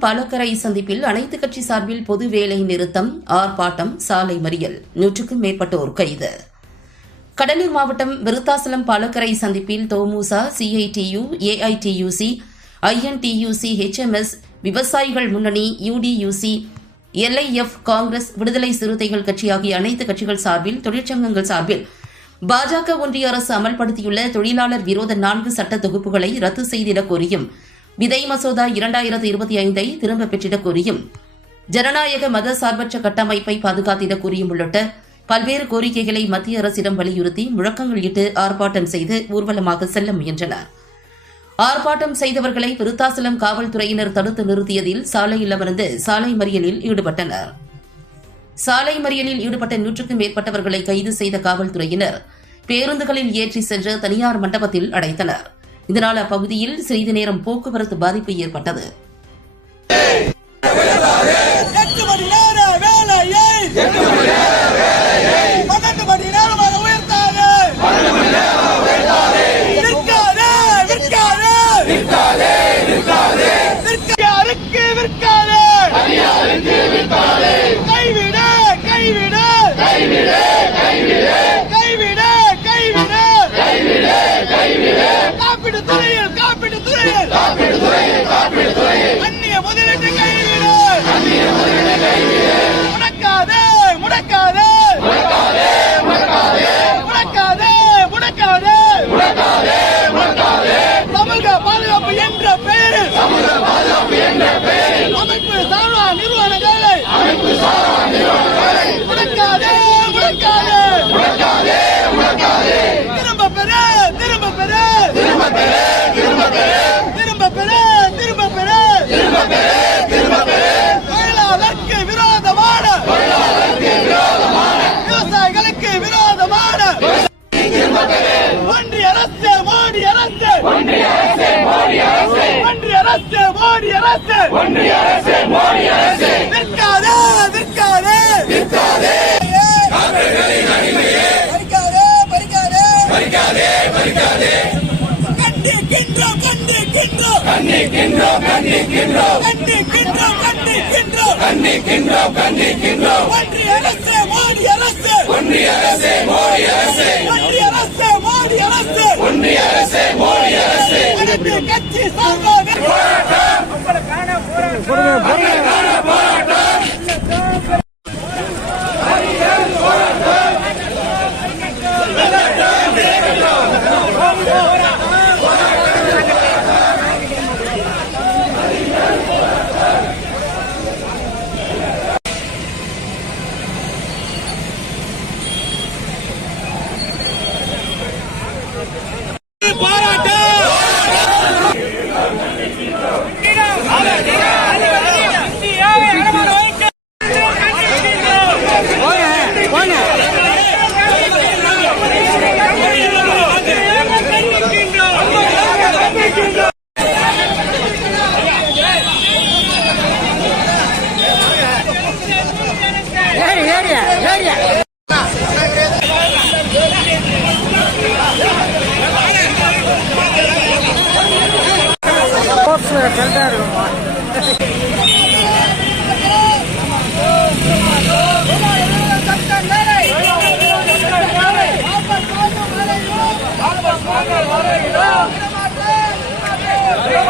பாலக்கரை சந்திப்பில் அனைத்து கட்சி சார்பில் பொது வேலை நிறுத்தம் ஆர்ப்பாட்டம் சாலை மறியல். நூற்றுக்கும் மேற்பட்டோர் கைது. கடலூர் மாவட்டம் விருத்தாசலம் பாலக்கரை சந்திப்பில் தோமுசா சிஐடியு ஏஐடியுசி ஐஎன்டியுசி ஹெச்எம்எஸ் விவசாயிகள் முன்னணி யுடியுசி எல்ஐஎஃப் காங்கிரஸ் விடுதலை சிறுத்தைகள் கட்சி ஆகிய அனைத்து கட்சிகள் சார்பில் தொழிற்சங்கங்கள் சார்பில் பாஜக ஒன்றிய அரசு அமல்படுத்தியுள்ள தொழிலாளர் விரோத நான்கு சட்ட தொகுப்புகளை ரத்து செய்திடக் கோரியும் விதை மசோதா இரண்டாயிரத்து இருபத்தி ஐந்தை திரும்ப பெற்றிடக் கோரியும். ஜனநாயக மத சார்பற்ற கட்டமைப்பை பாதுகாத்திடக் கோரியும் உள்ளிட்ட பல்வேறு கோரிக்கைகளை மத்திய அரசிடம் வலியுறுத்தி முழக்கங்கள் இட்டு ஆர்ப்பாட்டம் செய்து ஊர்வலமாக செல்ல முயன்றனர். ஆர்ப்பாட்டம் செய்தவர்களை விருத்தாசலம் காவல்துறையினர் தடுத்து நிறுத்தியதில் சாலையில் அமர்ந்து சாலை மறியலில் ஈடுபட்டனர். சாலை மறியலில் ஈடுபட்ட நூற்றுக்கும் மேற்பட்டவர்களை கைது செய்த காவல்துறையினர் பேருந்துகளில் ஏற்றி சென்று தனியார் மண்டபத்தில் அடைத்தனர். இதனால் அப்பகுதியில் சிறிது நேரம் போக்குவரத்து பாதிப்பு ஏற்பட்டது. எட்டு மணி நேர வேலையை பன்னெண்டு மணி நேரமாக உயர்த்தாது விற்காது விற்காது விற்காருக்கு விற்காது கைவிடு கைவிடு கைவிடு கைவிடு காப்பீடு துறையில் காப்பீடு துறையில் அந்நிய முதலீட்டு கைவிடு முடக்காதே முடக்காதே. முடக்காதே முடக்காதே. சமூக பாதுகாப்பு என்ற பெயரில். அமைப்பு தாழ்வா நிறுவனம் முடக்காதே முடக்காதே திரும்ப பெற திரும்ப பெற திரும்ப பெற திரும்ப பெற தொழிலாளருக்கு விரோதமான விவசாயிகளுக்கு விரோதமான ஒன்றிய அரசு மோடி அரசு ஒன்றிய அரசு மோடி அரசு. விற்காதே விற்காதே பறிக்காதே பறிக்காதே கண்டிக்கின்றோம் கண்டிக்கின்றோம் கண்டிக்கின்றோம் கண்டிக்கின்றோம் ஒன்றிய அரசு மோடி அரசு. ஒன்றிய அரசு மோடி அரசு. ஒன்றிய அரசு மோடி அரசு. ஒன்றிய அரசு மோடி அரசு அனைத்து கட்சி சார்பாக வாபஸ் வாங்க வரையிலும் Yeah.